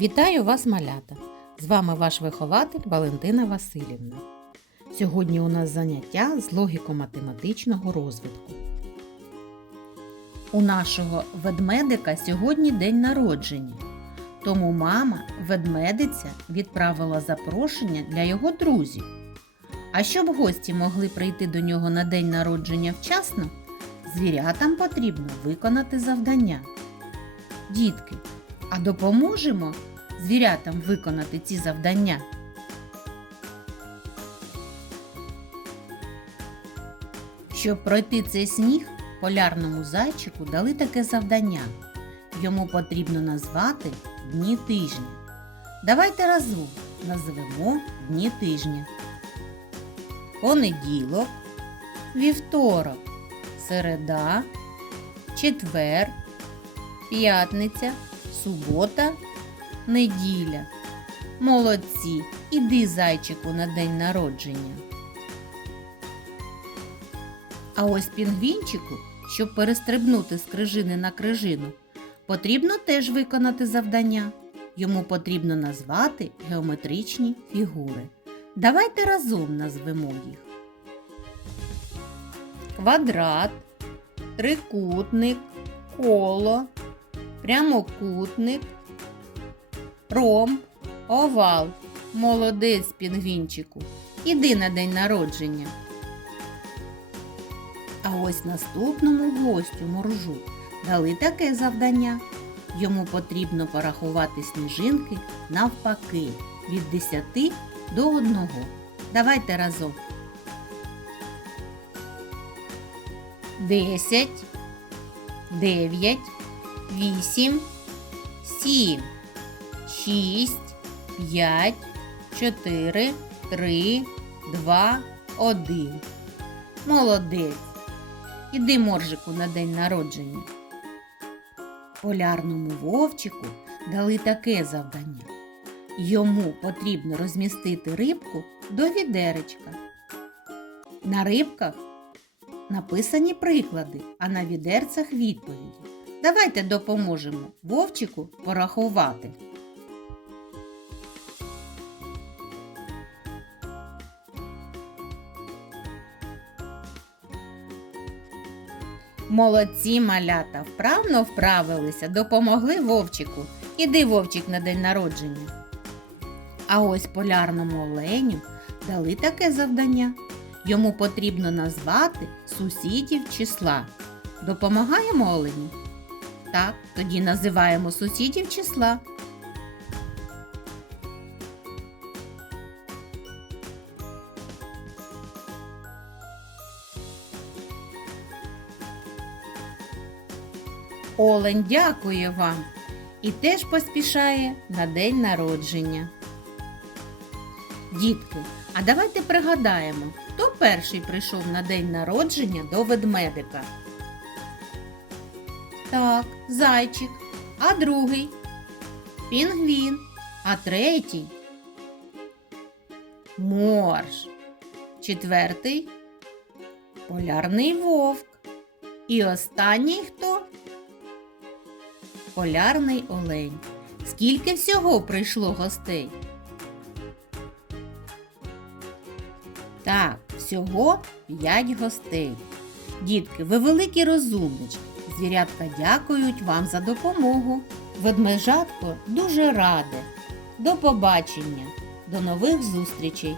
Вітаю вас, малята! З вами ваш вихователь Валентина Васильівна. Сьогодні у нас заняття з логіко-математичного розвитку. У нашого ведмедика сьогодні день народження. Тому мама, ведмедиця, відправила запрошення для його друзів. А щоб гості могли прийти до нього на день народження вчасно, звірятам потрібно виконати завдання. Дітки, а допоможемо звірятам виконати ці завдання? Щоб пройти цей сніг, полярному зайчику дали таке завдання. Йому потрібно назвати дні тижня. Давайте разом назвемо дні тижня. Понеділок, вівторок, середа, четвер, п'ятниця, субота, неділя. Молодці, іди зайчику на день народження. А ось пінгвінчику, щоб перестрибнути з крижини на крижину, потрібно теж виконати завдання. Йому потрібно назвати геометричні фігури. Давайте разом назвемо їх. Квадрат, трикутник, коло, прямокутник, ромб, овал. Молодець пінгвінчику. Іди на день народження. А ось наступному гостю моржу дали таке завдання. Йому потрібно порахувати сніжинки навпаки від 10 до 1. Давайте разом. 10, 9, 8, 7, 6, 5, 4, 3, 2, 1. Молодець. Іди моржику на день народження. Полярному вовчику дали таке завдання. Йому потрібно розмістити рибку до відеречка. На рибках написані приклади, а на відерцях відповіді. Давайте допоможемо вовчику порахувати. Молодці малята вправно вправилися, допомогли вовчику. Іди вовчик на день народження. А ось полярному оленю дали таке завдання. Йому потрібно назвати сусідів числа. Допомагаємо оленю? Так, тоді називаємо сусідів числа. Олень дякує вам і теж поспішає на день народження. Дітки, а давайте пригадаємо, хто перший прийшов на день народження до ведмедика. Так, зайчик, а другий пінгвін, а третій морж, четвертий полярний вовк. І останній хто? Полярний олень. Скільки всього прийшло гостей? Так, всього 5 гостей. Дітки, ви великі розумнички. Звірятка дякують вам за допомогу. Ведмежатко дуже раде. До побачення, до нових зустрічей!